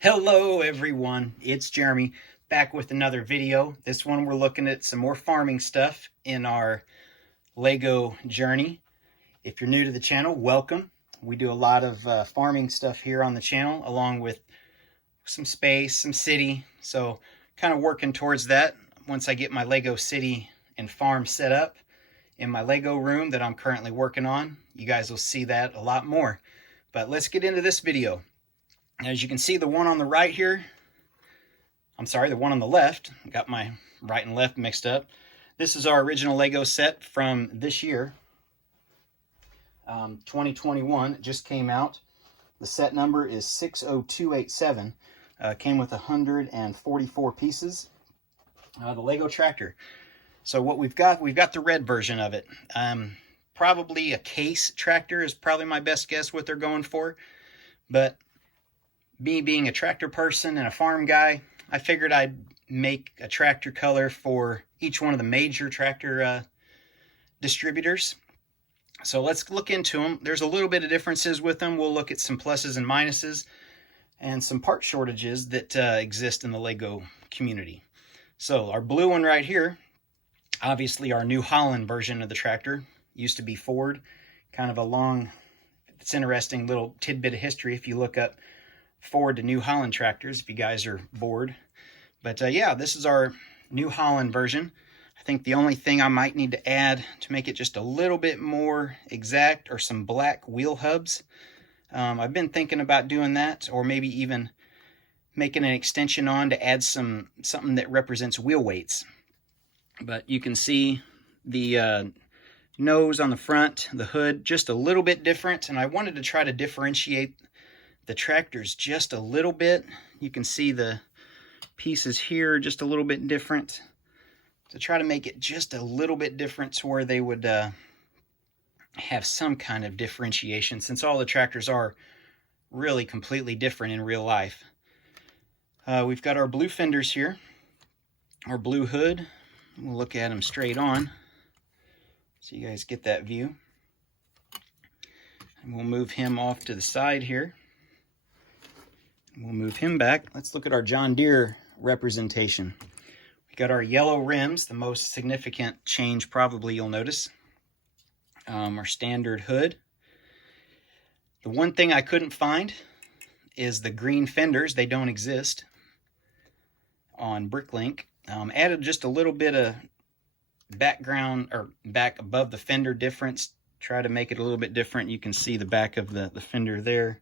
Hello everyone, it's Jeremy back with another video. This one we're looking at some more farming stuff in our Lego journey. If you're new to the channel, welcome. We do a lot of farming stuff here on the channel, along with some space, some city. So kind of working towards that once I get my Lego city and farm set up in my Lego room that I'm currently working on. You guys will see that a lot more. But let's get into this video. As you can see, the one on the right here, the one on the left, got my right and left mixed up. This is our original Lego set from this year, 2021. It just came out. The set number is 60287. Came with 144 pieces. The Lego tractor. So what we've got the red version of it. Probably a case tractor is probably my best guess what they're going for. But me being a tractor person and a farm guy, I figured I'd make a tractor color for each one of the major tractor distributors. So let's look into them. There's a little bit of differences with them. We'll look at some pluses and minuses and some part shortages that exist in the Lego community. So our blue one right here, obviously our New Holland version of the tractor. Used to be Ford. Kind of a long, it's interesting little tidbit of history if you look up Ford to New Holland tractors, if you guys are bored. But yeah, this is our New Holland version. I think the only thing I might need to add to make it just a little bit more exact are some black wheel hubs. I've been thinking about doing that, or maybe even making an extension on to add something that represents wheel weights. But you can see the nose on the front, the hood, just a little bit different, and I wanted to try to differentiate the tractors just a little bit. You can see the pieces here just a little bit different, to try to make it just a little bit different to where they would have some kind of differentiation, since all the tractors are really completely different in real life. We've got our blue fenders here, our blue hood. We'll look at them straight on so you guys get that view. And we'll move him off to the side here. We'll move him back. Let's look at our John Deere representation. We got our yellow rims, the most significant change probably you'll notice. Our standard hood. The one thing I couldn't find is the green fenders. They don't exist on Bricklink. Added just a little bit of background or back above the fender difference. Try to make it a little bit different. You can see the back of the fender there.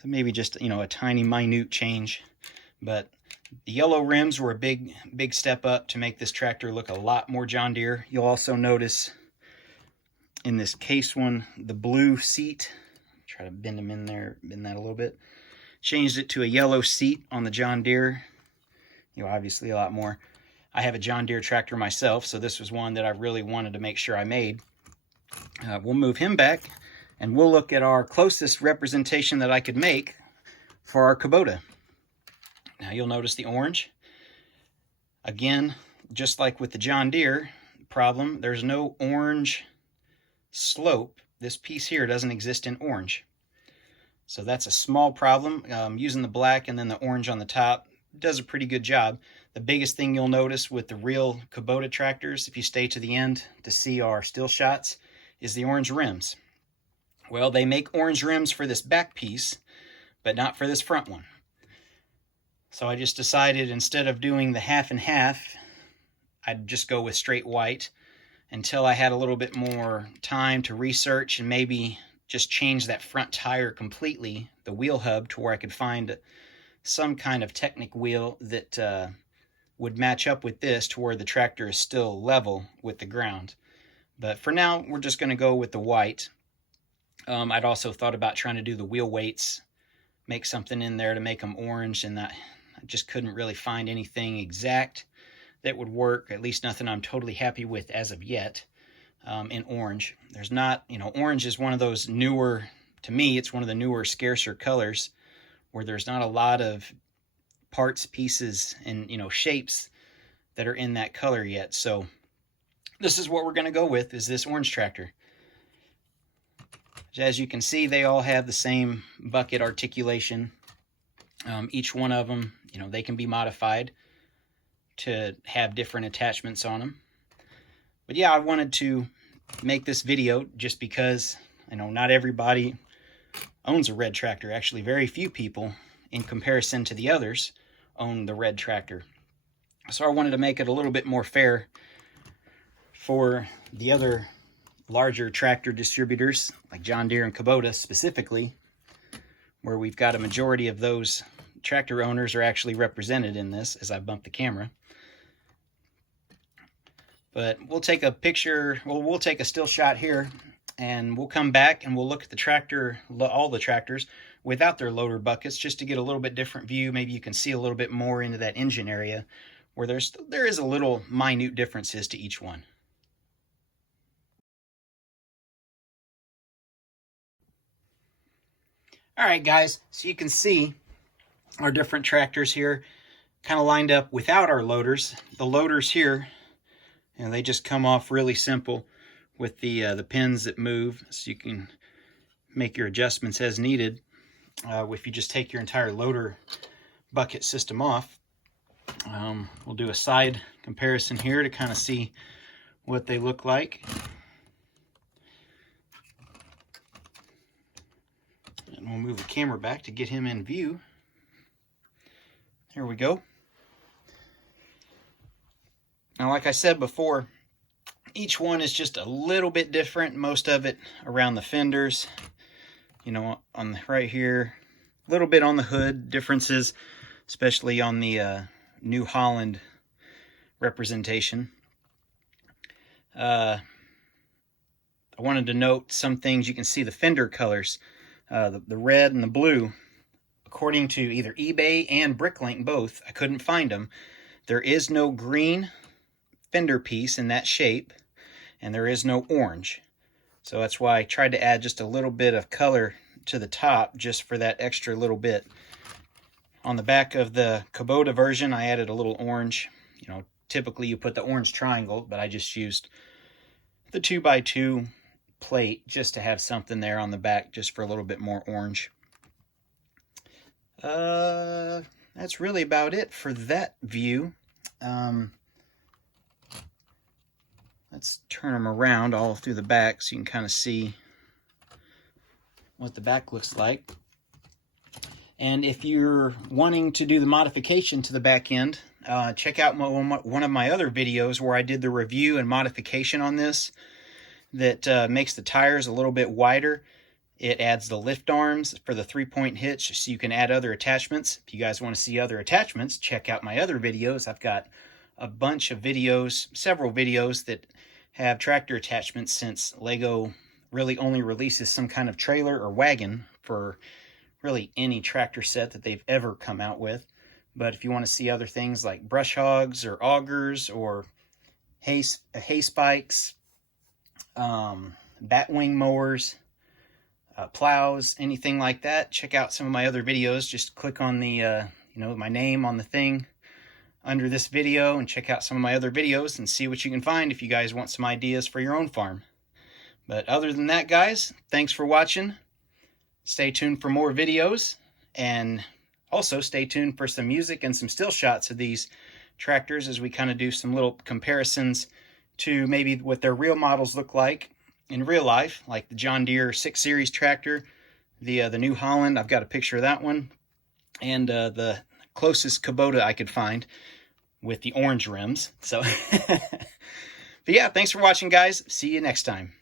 So maybe just, a tiny minute change, but the yellow rims were a big step up to make this tractor look a lot more John Deere. You'll also notice in this case one, the blue seat. Try to bend them in there, bend that a little bit. Changed it to a yellow seat on the John Deere. Obviously a lot more. I have a John Deere tractor myself, so this was one that I really wanted to make sure I made. We'll move him back, and we'll look at our closest representation that I could make for our Kubota. Now you'll notice the orange. Again, just like with the John Deere problem, there's no orange slope. This piece here doesn't exist in orange. So that's a small problem. Using the black and then the orange on the top does a pretty good job. The biggest thing you'll notice with the real Kubota tractors, if you stay to the end to see our still shots, is the orange rims. Well, they make orange rims for this back piece, but not for this front one. So I just decided, instead of doing the half and half, I'd just go with straight white until I had a little bit more time to research and maybe just change that front tire completely, the wheel hub, to where I could find some kind of Technic wheel that would match up with this to where the tractor is still level with the ground. But for now, we're just going to go with the white. I'd also thought about trying to do the wheel weights, make something in there to make them orange, and I just couldn't really find anything exact that would work, at least nothing I'm totally happy with as of yet, in orange. There's not, orange is one of those newer, to me, it's one of the newer, scarcer colors where there's not a lot of parts, pieces, and, shapes that are in that color yet. So this is what we're going to go with, is this orange tractor. As you can see, they all have the same bucket articulation. Each one of them, you know, they can be modified to have different attachments on them. But yeah, I wanted to make this video just because, you know, not everybody owns a red tractor. Actually, very few people, in comparison to the others, own the red tractor. So I wanted to make it a little bit more fair for the other larger tractor distributors, like John Deere and Kubota specifically, where we've got a majority of those tractor owners are actually represented in this as I bump the camera. But we'll take a picture, well, we'll take a still shot here, and we'll come back and we'll look at the tractor, all the tractors, without their loader buckets, just to get a little bit different view. Maybe you can see a little bit more into that engine area, where there is a little minute differences to each one. All right, guys, so you can see our different tractors here kind of lined up without our loaders. The loaders here, and they just come off really simple with the pins that move, so you can make your adjustments as needed. If you just take your entire loader bucket system off, we'll do a side comparison here to kind of see what they look like. And we'll move the camera back to get him in view. There we go. Now, like I said before, each one is just a little bit different. Most of it around the fenders, you know, on the right here, a little bit on the hood, differences, especially on the New Holland representation. I wanted to note some things. You can see the fender colors, the red and the blue. According to either eBay and Bricklink both, I couldn't find them. There is no green fender piece in that shape, and there is no orange. So that's why I tried to add just a little bit of color to the top, just for that extra little bit. On the back of the Kubota version, I added a little orange. You know, typically you put the orange triangle, but I just used the 2x2 plate just to have something there on the back, just for a little bit more orange. That's really about it for that view. Let's turn them around all through the back so you can kind of see what the back looks like. And if you're wanting to do the modification to the back end, check out one of my other videos where I did the review and modification on this that makes the tires a little bit wider. It adds the lift arms for the 3-point hitch, so you can add other attachments. If you guys want to see other attachments, check out my other videos. I've got a bunch of videos, several videos that have tractor attachments, since Lego really only releases some kind of trailer or wagon for really any tractor set that they've ever come out with. But if you want to see other things like brush hogs or augers or hay spikes, batwing mowers, plows, anything like that, check out some of my other videos. Just click on the, my name on the thing under this video and check out some of my other videos and see what you can find if you guys want some ideas for your own farm. But other than that, guys, thanks for watching. Stay tuned for more videos, and also stay tuned for some music and some still shots of these tractors as we kind of do some little comparisons to maybe what their real models look like in real life, like the John Deere 6 Series tractor, the New Holland. I've got a picture of that one, and the closest Kubota I could find with the orange rims. So, but yeah, thanks for watching, guys. See you next time.